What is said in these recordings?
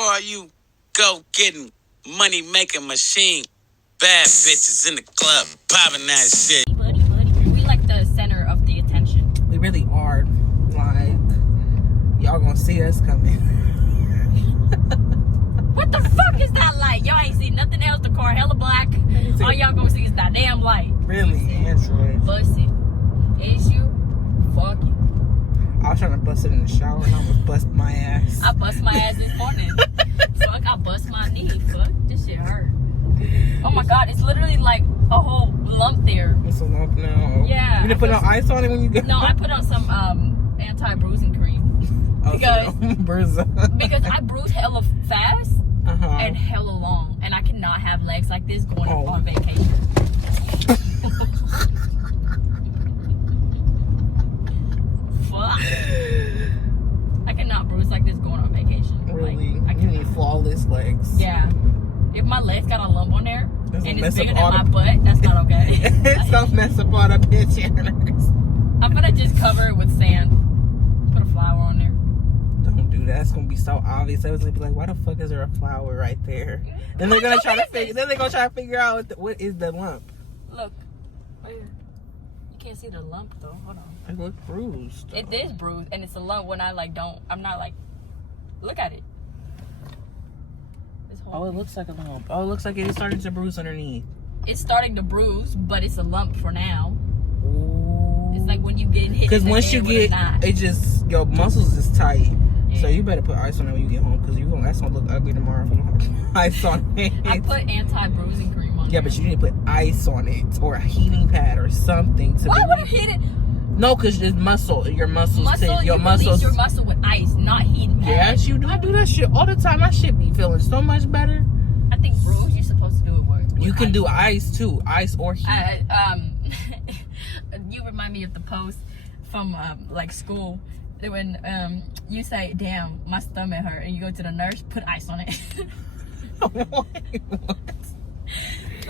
are you go getting money making machine? Bad bitches in the club popping that shit. Buddy. We like the center of the attention. We really are. Like, y'all gonna see us coming. What the fuck is that light? Y'all ain't see nothing else. The car hella black. All y'all gonna see is that damn light. Really, Android. Bust it. Issue. Fuck it. I was trying to bust it in the shower and I almost bust my ass. I bust my ass this morning. Fuck, I bust my knee. Fuck, this shit hurt. Oh my god, it's literally like a whole lump there. It's a lump now. Yeah. You didn't put no ice on it when you got? No, I put on some anti-bruising cream. Because I bruise hella fast and hella long, and I cannot have legs like this going on vacation. Fuck. I cannot bruise like this going on vacation. Really? Like, you need flawless legs. Yeah. If my legs got a lump on there and it's bigger than my butt, that's not okay. It's gonna mess up all the pictures. I'm gonna just cover it with sand. Put a flower on there. Don't do that. It's gonna be so obvious. I was gonna be like, why the fuck is there a flower right there? Then they're gonna try to figure out what is the lump. Look. Right here. You can't see the lump though. Hold on. It look bruised. It is bruised, and it's a lump when I'm not like, look at it. Oh, it looks like a lump. Oh, it looks like it is starting to bruise underneath. It's starting to bruise, but it's a lump for now. Ooh. It's like when you get hit. Because once you get, it just, your muscles is tight. Yeah. So you better put ice on it when you get home, because that's going to look ugly tomorrow if you don't have ice on it. I put anti-bruising cream on it. Yeah, but you need to put ice on it, or a heating pad, or something. Why would I heat it? No, because it's muscle. Your muscles. You release your muscle with ice, not heating pad. Yes, you do. I do that shit all the time. My shit be feeling so much better. I think bruise, you're supposed to do it with you can ice. do ice too. Ice or heat. You remind me of the post from like school. When you say, damn, my stomach hurt, and you go to the nurse, put ice on it. What?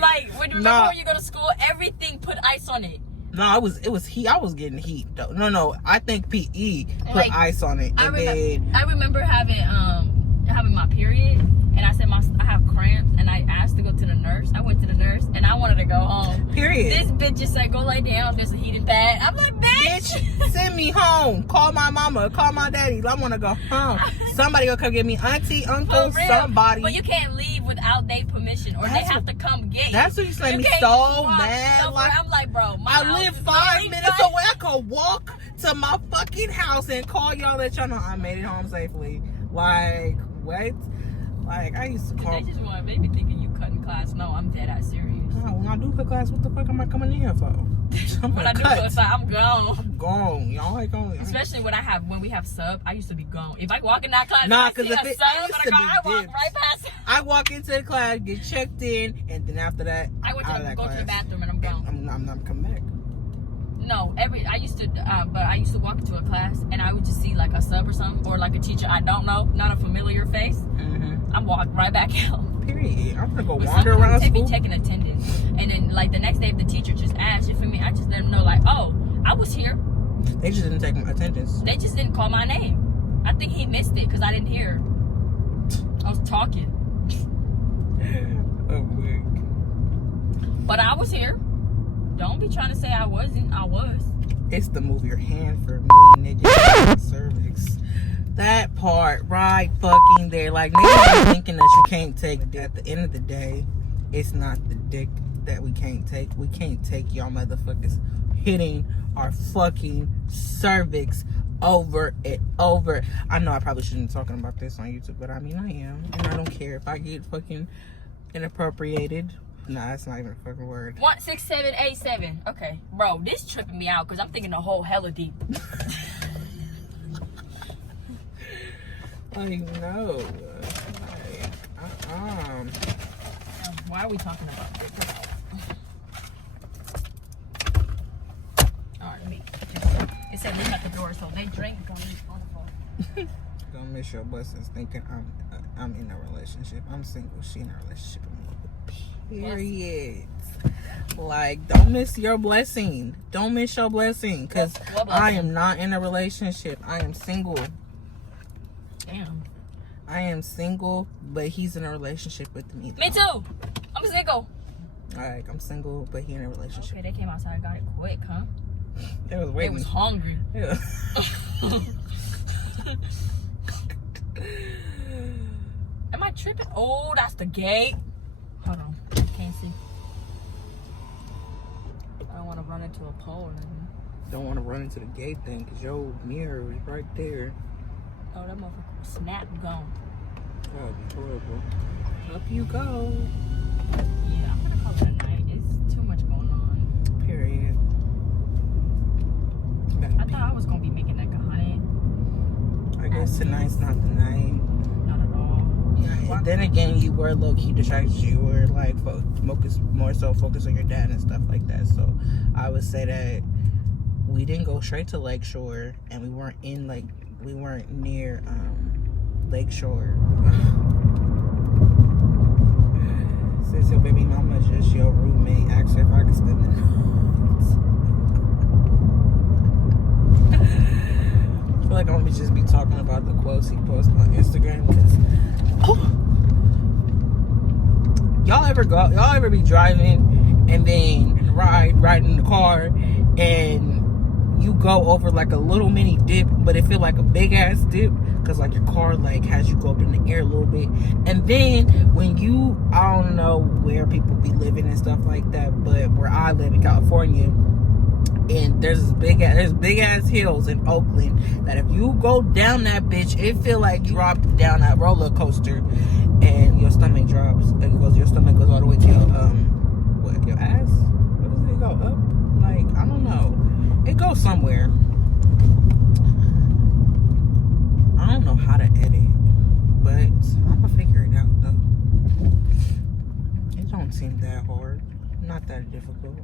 Like, when you go to school, everything put ice on it. No, it was heat. I was getting heat though. No, I think PE put ice on it. I remember having my period, and I said I have cramps, and I asked to go to the nurse. I went to the nurse, and I wanted to go home. Period. This bitch just said, go lay down. There's a heating pad. I'm like, bitch, send me home. Call my mama. Call my daddy. I want to go home. Somebody will come get me. Auntie, uncle, somebody. But you can't leave without their permission, or they have to come get you. That's what you made me so mad. I'm like, bro, I live 5 minutes away. I could walk to my fucking house and call y'all, let y'all know I made it home safely. Like, what? Like, I used to call. They just want maybe thinking you cutting class. No, I'm dead ass serious. No, when I do cut class, what the fuck am I coming in here for? When I do cut class, I'm gone. I'm gone. Y'all ain't going. Especially when we have sub, I used to be gone. If I walk in that class, because I walk right past it. I walk into the class, get checked in, and then after that, I went to go to the bathroom and I'm gone. I'm not coming back. No, I used to walk into a class and I would just see like a sub or something, or like a teacher I don't know, not a familiar face. Mm-hmm. I'm walking right back out. Period. I'm gonna go wander around school. They be checking attendance, and then like the next day if the teacher just asked you for me, I just let them know like, oh, I was here. They just didn't take my attendance. They just didn't call my name. I think he missed it because I didn't hear. I was talking. Oh, weak. But I was here. Don't be trying to say I wasn't. I was. It's the move your hand for me, nigga. Cervix. That part right fucking there. Like, niggas be thinking that you can't take it. At the end of the day, it's not the dick that we can't take. We can't take y'all motherfuckers hitting our fucking cervix over and over. I know I probably shouldn't be talking about this on YouTube, but I mean, I am. And I don't care if I get fucking inappropriated. Nah, that's not even a fucking word. 16787. Okay, bro, this tripping me out because I'm thinking the whole hella deep. I know. Why are we talking about this? Alright, it said leave at the door, so they drink on the phone. Don't miss your blessings thinking I'm in a relationship. I'm single. She in a relationship. Period. Like, don't miss your blessing. Don't miss your blessing, because I am not in a relationship. I am single. Damn. I am single, but he's in a relationship with me. Me too. I'm single. Alright, I'm single, but he in a relationship. Okay, they came outside and got it quick, huh? They was waiting. They was hungry. Yeah. Am I tripping? Oh, that's the gate. Hold on. Can't see. I don't want to run into a pole or anything. Don't want to run into the gate thing because your mirror is right there. Oh, that motherfucker snap gone. That would be horrible. Up you go. Yeah, I'm gonna call it a night. It's too much going on. Period. I thought I was gonna be making like 100. I guess tonight's not the night. Not at all. Yeah, and then again, you were low key distracted. You were like focused on your dad and stuff like that. So I would say that we didn't go straight to Lakeshore, and we weren't near Lakeshore. Since your baby mama just your roommate, asked her if I could spend the night. I feel like I'm gonna just be talking about the quotes he posts on Instagram because y'all ever be driving and then ride in the car and you go over like a little mini dip, but it feel like a big ass dip because like your car like has you go up in the air a little bit, and then when I don't know where people be living and stuff like that, but where I live in California, and there's big ass hills in Oakland that if you go down that bitch, it feel like you dropped down that roller coaster, and your stomach drops. Your stomach goes all the way to your ass. Where does it go? Up? Like I don't know. It goes somewhere. I don't know how to edit, but I'm gonna figure it out though. It don't seem that hard. Not that difficult.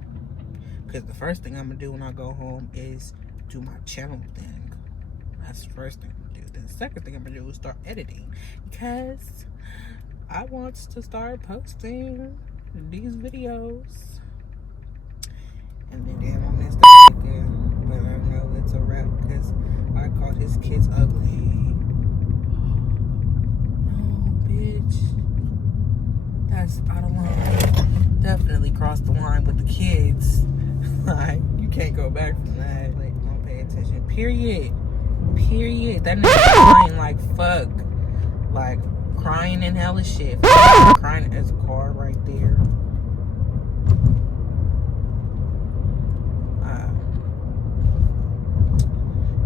Because the first thing I'm gonna do when I go home is do my channel thing. That's the first thing I'm gonna do. Then the second thing I'm gonna do is start editing. Because I want to start posting these videos. And then damn, I missed that again. But I know it's a wrap because I called his kids ugly. No, bitch. That's out of line. Definitely crossed the line with the kids. Like, you can't go back from that. Like, don't pay attention. Period. That nigga crying like fuck. Like, crying in hella shit. Crying as a car right there.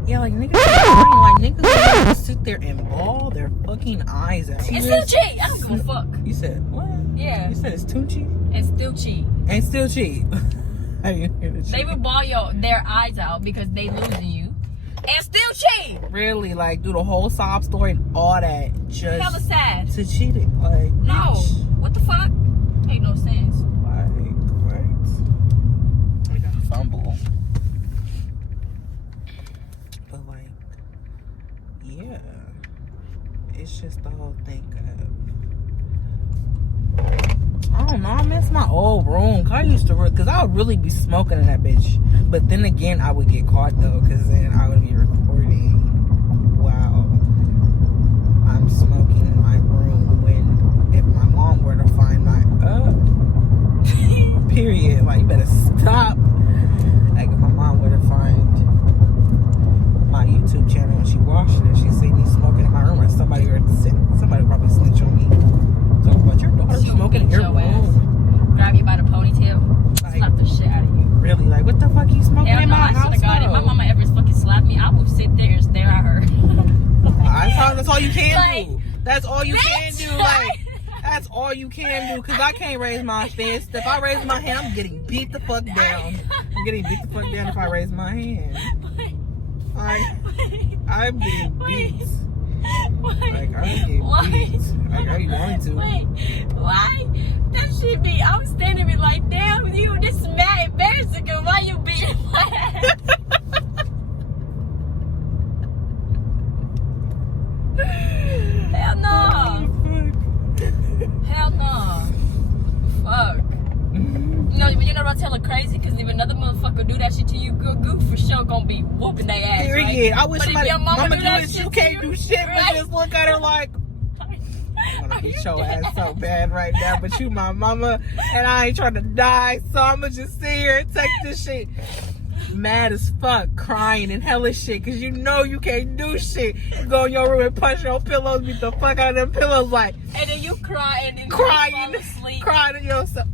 Yeah, like niggas sit there and bawl their fucking eyes out. It's still cheat. I don't give a fuck. You said what? Yeah. You said it's Tunchi? And still cheat. And still cheat. They would bawl their eyes out because they losing you. And still cheat. Really? Like do the whole sob story and all that just hella sad. To cheat it? Like no. Bitch. What the fuck? Ain't no sense. Like what? I got a fumble. Yeah, it's just the whole thing of, I don't know, I miss my old room. I used to, because I would really be smoking in that bitch. But then again, I would get caught though, because then I would be recording while I'm smoking in my room. When, if my mom were to find my, period, like, you better stop. Like, if my mom were to find my YouTube channel and she watched it and she see me smoking in my room, or somebody probably snitch on me. Talk about your daughter smoking in your room. Grab you by the ponytail, like, slap the shit out of you. Really? Like, what the fuck you smoking in my house? If my mama ever fucking slapped me, I would sit there and stare at her. That's all you can do. That's all you can do. Like, that's all you can do. Because I can't raise my fist. If I raise my hand, I'm getting beat the fuck down. I'm getting beat the fuck down if I raise my hand. I'm getting beat. Like, I'm getting beat. Like, I want to. Wait, why? That should be, I'm standing there like, damn, you, this is mad embarrassing. Why you beating my ass? Hell no. Hell no. Fuck. No, but you're not about to tell her crazy, because if another motherfucker do that shit to you, Goof for sure gonna be whooping their ass. Period. Right? I wish but somebody, if your mama do this, you can't do shit, right? But just look at her like, beat your ass so bad right now, but you my mama, and I ain't trying to die, so I'ma just sit here and take this shit. Mad as fuck, crying and hella shit, cause you know you can't do shit. You go in your room and punch your pillows, beat the fuck out of them pillows, like. And then you cry and then you crying, fall asleep. Crying to yourself.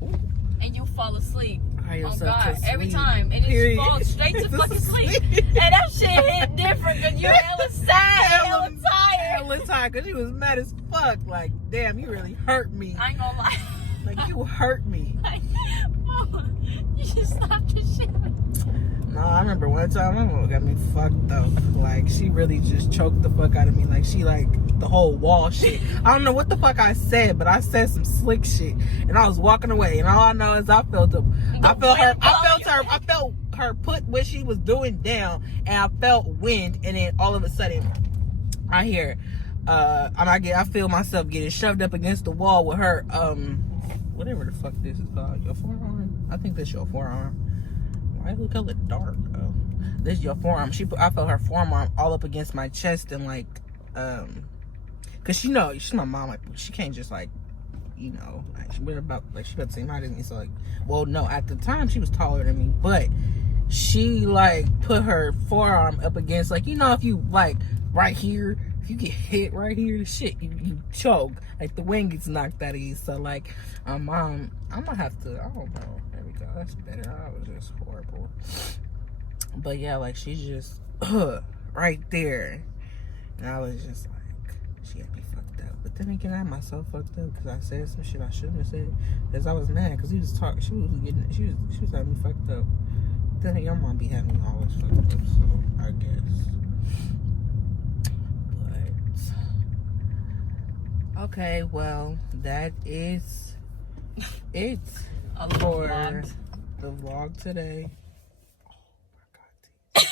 And you fall asleep. Oh God, every time. And then you fall straight to fucking sleep. And that shit hit different because you're hella sad, hella tired. Hella tired because you was mad as fuck. Like, damn, you really hurt me. I ain't gonna lie. Like, you hurt me. Mama, you should stop this shit. No, I remember one time my mom got me fucked up. Like, she really just choked the fuck out of me. Like, she like the whole wall shit. I don't know what the fuck I said, but I said some slick shit. And I was walking away, and all I know is I felt her put what she was doing down, and I felt wind, and then all of a sudden I hear I feel myself getting shoved up against the wall with her whatever the fuck this is called. Your forearm? I think that's your forearm. Why look hella dark? Oh, this is your forearm. I felt her forearm all up against my chest, and like cause she know she's my mom, like she can't just like, you know, like she about the same height as me, so like, well, no, at the time she was taller than me, but she like put her forearm up against, like, you know, if you like right here, if you get hit right here, shit, you choke, like the wind gets knocked out of you. So like, mom, I'm gonna have to, I don't know, there we go, that's better. I was just horrible, but yeah, like she's just right there, and I was just like, she had me fucked up. But then again, I had myself fucked up because I said some shit I shouldn't have said, because I was mad because he was talking, she was having me fucked up. Then your mom be having me always fucked up, so I guess. But okay, well, that is it for the vlog today. Oh my god,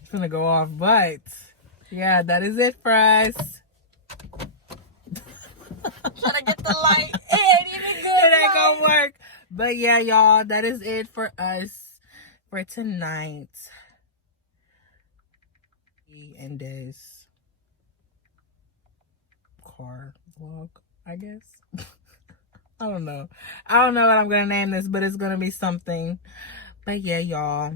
it's gonna go off, but yeah, that is it for us. Trying to get the light. It ain't even good. It ain't gonna work. But yeah, y'all, that is it for us for tonight. And this car vlog, I guess. I don't know what I'm gonna name this, but it's gonna be something. But yeah, y'all,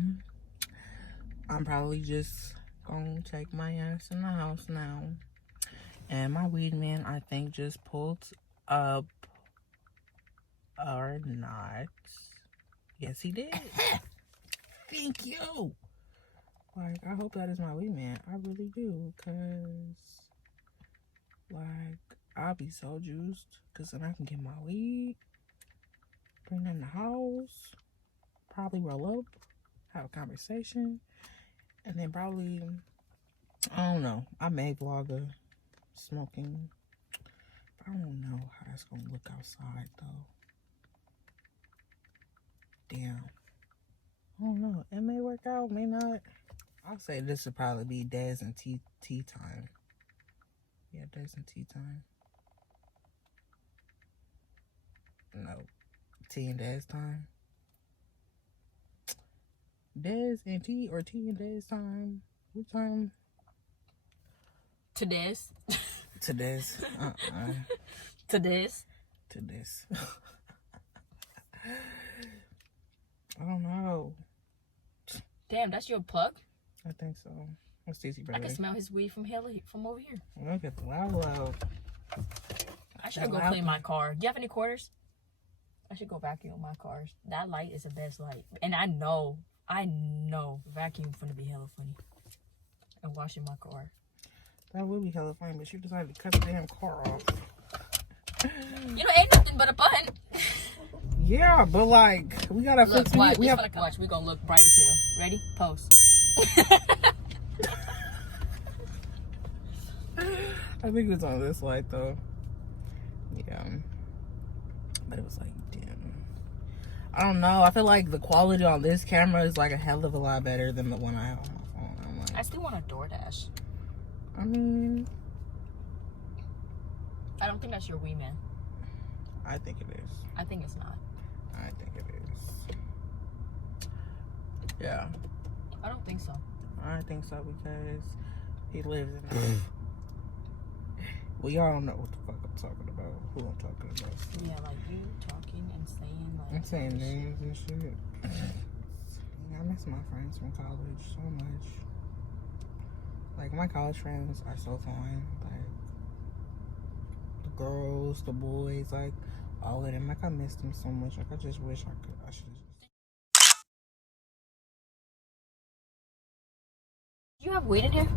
I'm probably just gonna take my ass in the house now. And my weed man, I think, just pulled up. Or not. Yes, he did. Thank you. Like, I hope that is my weed man. I really do. Because, like, I'll be so juiced. Because then I can get my weed. Bring it in the house. Probably roll up. Have a conversation. And then probably, I don't know. I may vlog a smoking. I don't know how that's going to look outside, though. Damn. I don't know. It may work out, may not. I'll say this would probably be Dez and tea time. Yeah, Dez and tea time. No. Tea and Dez time. Dez and tea, or tea and Dez time. What time? To this. To this. To this. To this. I don't know. Damn, that's your plug? I think so. What's Stacey, brother? I can smell his weed from over here. Look at the loud. I should go clean my car. Do you have any quarters? I should go vacuum my cars. That light is the best light. And I know, vacuum finna be hella funny. And washing my car. That would be hella funny, but you decided to cut the damn car off. You know, ain't nothing but a button. Yeah, but like, we gotta fix it. We gonna look bright as hell. Ready? Pose. I think it was on this light though. Yeah. But it was like, damn. I don't know. I feel like the quality on this camera is like a hell of a lot better than the one I have on my phone. I'm like, I still want a DoorDash. I mean, I don't think that's your wee man. I think it is. I think it's not. I think it is. Yeah. I don't think so. I think so because he lives in Well, y'all don't know what the fuck I'm talking about. Who I'm talking about. So. Yeah, like you talking and saying like. I'm saying names and shit. I miss my friends from college so much. Like, my college friends are so fun. Like, the girls, the boys, like, all of them. Like, I miss them so much. Like, I just wish I should just. You have weed in here?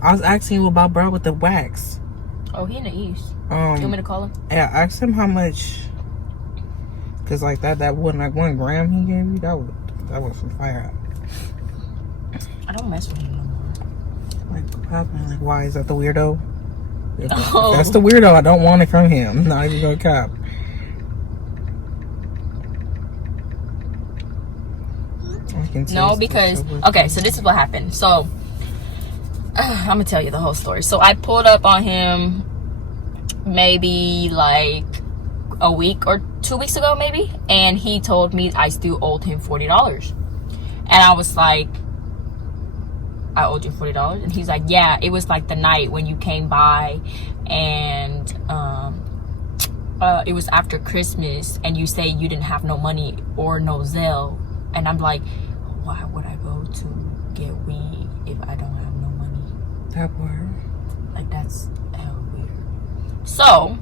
I was asking you about bro with the wax. Oh, he in the east. You want me to call him? Yeah, ask him how much. Cause like that wasn't like 1 gram he gave you. That was some fire. I don't mess with him no more. Like what happened? Like why is that the weirdo? If Oh. that's the weirdo. I don't want it from him. Not even gonna cop. No, because okay, so this is what happened. So I'm gonna tell you the whole story. So I pulled up on him maybe like a week or 2 weeks ago, maybe, and he told me I still owed him $40, and I was like, I owed you $40, and he's like, yeah, it was like the night when you came by, and it was after Christmas, and you say you didn't have no money or no Zelle, and I'm like, why would I go to get weed if I don't have no money? That word. Like, that's hell weird. So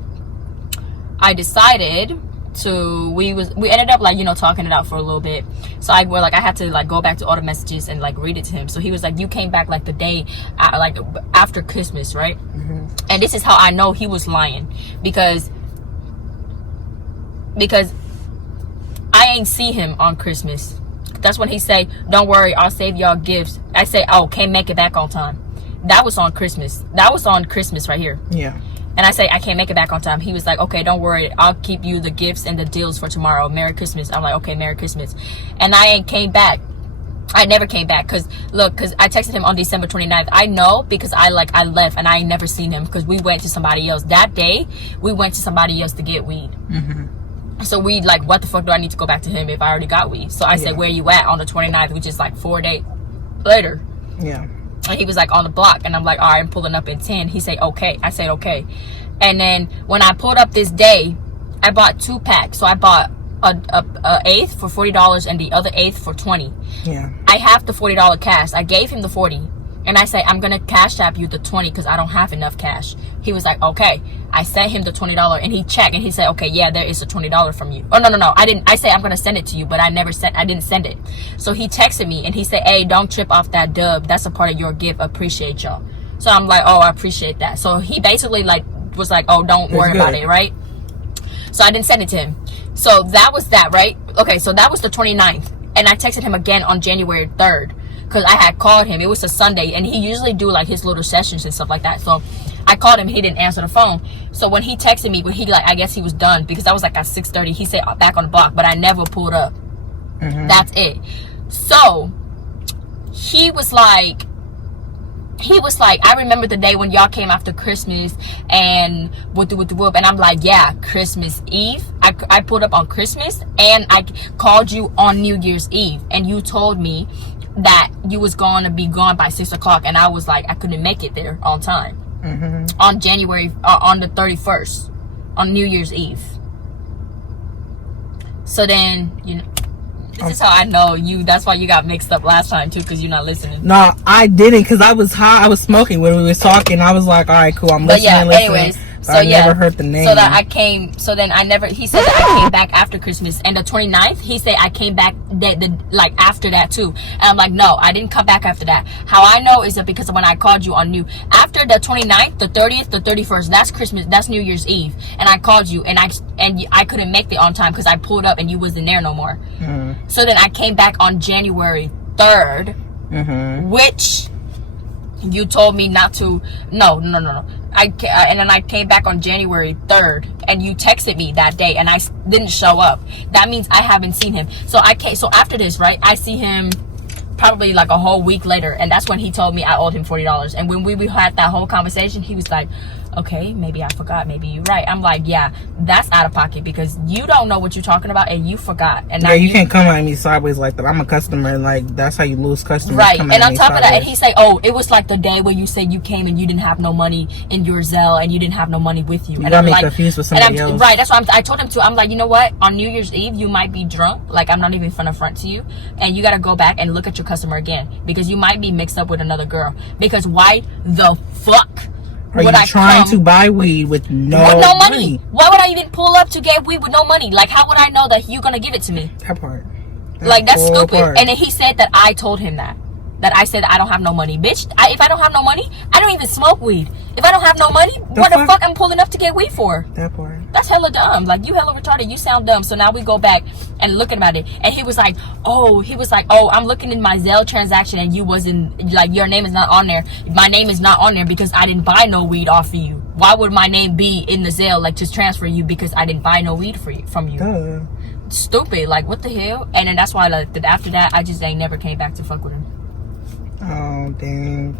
I decided to, we ended up like, you know, talking it out for a little bit. So I had to like go back to all the messages and like read it to him. So he was like, you came back like the day like after Christmas, right? Mm-hmm. And this is how I know he was lying, because I ain't see him on Christmas. That's when he say, don't worry, I'll save y'all gifts. I say, oh, can't make it back on time. That was on Christmas. That was on Christmas right here. Yeah. And I say, I can't make it back on time. He was like, okay, don't worry. I'll keep you the gifts and the deals for tomorrow. Merry Christmas. I'm like, okay, Merry Christmas. And I ain't came back. I never came back. Because I texted him on December 29th. I know because I left and I ain't never seen him because we went to somebody else. That day, we went to somebody else to get weed. Mm-hmm. So we like, what the fuck do I need to go back to him if I already got weed? So I said, where you at on the 29th, which is like 4 days later. Yeah. And he was like, on the block. And I'm like, all right, I'm pulling up in 10. He said, okay. I said, okay. And then when I pulled up this day, I bought 2 packs. So I bought a eighth for $40 and the other eighth for $20. Yeah. I have the $40 cash. I gave him the 40. And I say, I'm going to cash app you the 20 because I don't have enough cash. He was like, okay. I sent him the $20 and he checked and he said, okay, yeah, there is a $20 from you. Oh, no. I didn't. I say, I'm going to send it to you, but I didn't send it. So he texted me and he said, hey, don't trip off that dub. That's a part of your gift. Appreciate y'all. So I'm like, oh, I appreciate that. So he basically like was like, oh, don't worry about it, right? So I didn't send it to him. So that was that, right? Okay, so that was the 29th. And I texted him again on January 3rd. Because I had called him. It was a Sunday. And he usually do like his little sessions and stuff like that. So I called him. He didn't answer the phone. So when he texted me, when he like, I guess he was done. Because that was like at 6:30. He said back on the block. But I never pulled up. Mm-hmm. That's it. So he was like, I remember the day when y'all came after Christmas and whoop. And I'm like, yeah, Christmas Eve. I pulled up on Christmas and I called you on New Year's Eve. And you told me that you was going to be gone by 6 o'clock. And I was like, I couldn't make it there on time. Mm-hmm. On the 31st, on New Year's Eve. So then, you know, this is how I know you. That's why you got mixed up last time too, because you're not listening. No, I didn't, because I was high. I was smoking when we was talking. I was like, all right, cool, I'm listening. Anyways, so I never heard the name. So that I came. So then he said that I came back after Christmas, and the 29th, he said I came back like after that too. And I'm like, no, I didn't come back after that. How I know is that because when I called you on after the 29th, the 30th, the 31st, that's Christmas, that's New Year's Eve, and I called you, and I couldn't make it on time because I pulled up and you wasn't there no more. Mm-hmm. So then I came back on January 3rd, mm-hmm. which you told me not to. No. And then I came back on January 3rd, and you texted me that day, and I didn't show up. That means I haven't seen him. So after this, right, I see him probably like a whole week later, and that's when he told me I owed him $40. And when we had that whole conversation, he was like, okay, maybe I forgot, maybe you're right. I'm like, yeah, that's out of pocket because you don't know what you're talking about and you forgot. And yeah, you can't come at me sideways like that. I'm a customer, like that's how you lose customers. Right. And on top of that, and he say, oh, it was like the day where you said you came and you didn't have no money in your Zelle and you didn't have no money with you. You and got I'm me like, confused with somebody else. Right, that's why I told him to. I'm like, you know what? On New Year's Eve, you might be drunk. Like, I'm not even front to you. And you got to go back and look at your customer again because you might be mixed up with another girl. Because why the fuck are you trying to buy weed with no money? Why would I even pull up to get weed with no money? Like, how would I know that you're going to give it to me? That part. Like, that's stupid. And then he said that I told him that I said I don't have no money. Bitch, if I don't have no money, I don't even smoke weed. If I don't have no money, what the fuck I'm pulling up to get weed for? That part. That's hella dumb. Like, you hella retarded. You sound dumb. So now we go back and looking at it. And he was like, oh, I'm looking in my Zelle transaction and you wasn't, like, your name is not on there. My name is not on there because I didn't buy no weed off of you. Why would my name be in the Zelle, like, to transfer you because I didn't buy no weed from you? Duh. Stupid. Like, what the hell? And then that's why, like, after that, I just ain't never came back to fuck with him. Oh, dang.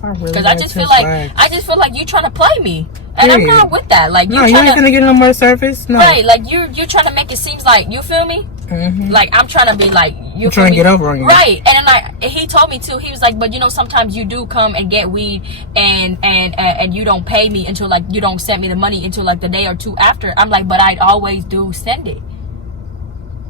Because I just feel like you trying to play me, and I'm not with that. Like, you ain't gonna get no more surface. No, right? Like you're trying to make it seem like, you feel me? Mm-hmm. Like I'm trying to be like you're trying to get over on you, right? And then he told me too. He was like, but you know, sometimes you do come and get weed, and you don't pay me until like you don't send me the money until like the day or two after. I'm like, but I always do send it.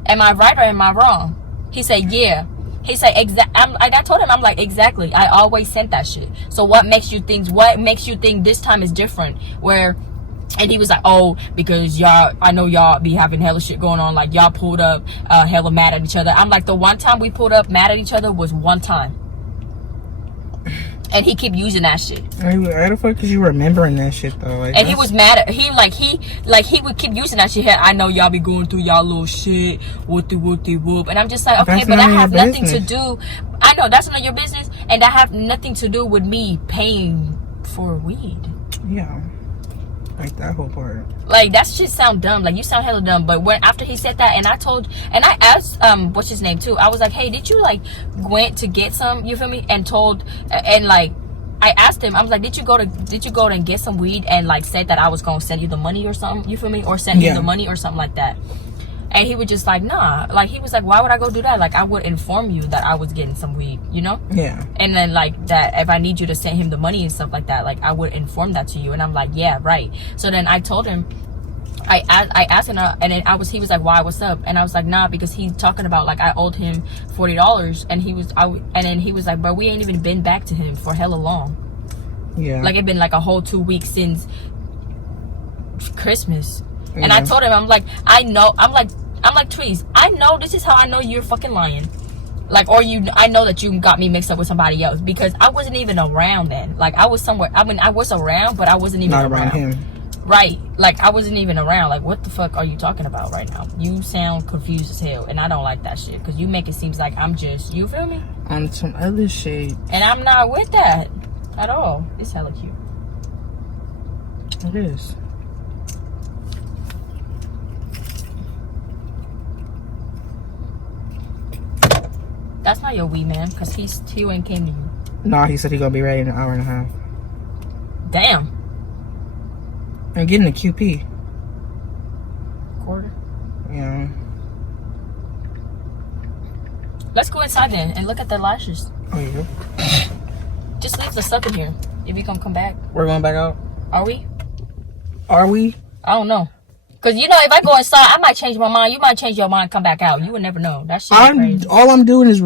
Am I right or am I wrong? He said, yeah. He said, I told him, I'm like, exactly. I always sent that shit. So what makes you think this time is different? And he was like, oh, because I know y'all be having hella shit going on. Like, y'all pulled up hella mad at each other. I'm like, the one time we pulled up mad at each other was one time. And he keep using that shit. How the fuck is you remembering that shit though? Like, and he was mad at he would keep using that shit. I know y'all be going through y'all little shit, whoop. And I'm just like, okay, but that have nothing to do. I know that's none of your business, and that have nothing to do with me paying for weed. Yeah, like that whole part. Like that shit sound dumb. Like you sound hella dumb. But after he said that, and I asked what's his name too. I was like, hey, did you like went to get some? You feel me? And like I asked him. I was like, did you go and get some weed and like said that I was gonna send you the money or something? You feel me? Or send you the money or something like that. And he was just like, nah. Like he was like, why would I go do that? Like I would inform you that I was getting some weed, you know? Yeah. And then like that, if I need you to send him the money and stuff like that, like I would inform that to you. And I'm like, yeah, right. So then I told him, I asked him, and then he was like, why, what's up? And I was like, nah, because he's talking about like I owed him $40, and then he was like, but we ain't even been back to him for hella long. Yeah. Like it been like a whole 2 weeks since Christmas. And I told him, I'm like, Trees, I know this is how I know you're fucking lying. Like, I know that you got me mixed up with somebody else because I wasn't even around then. Like, I was somewhere. I mean, I was around, but I wasn't even around him. Right. Like, I wasn't even around. Like, what the fuck are you talking about right now? You sound confused as hell, and I don't like that shit because you make it seem like I'm just, you feel me? On some other shit. And I'm not with that at all. It's hella cute. It is. That's not your wee man, because he ain't came to you. No, he said he gonna be ready in an hour and a half. Damn. I'm getting a QP. Quarter? Yeah. Let's go inside then and look at the lashes. Oh, yeah. Just leave the stuff in here. If you come back. We're going back out? Are we? Are we? I don't know. Because, you know, if I go inside, I might change my mind. You might change your mind, come back out. You would never know. That shit is crazy. All I'm doing is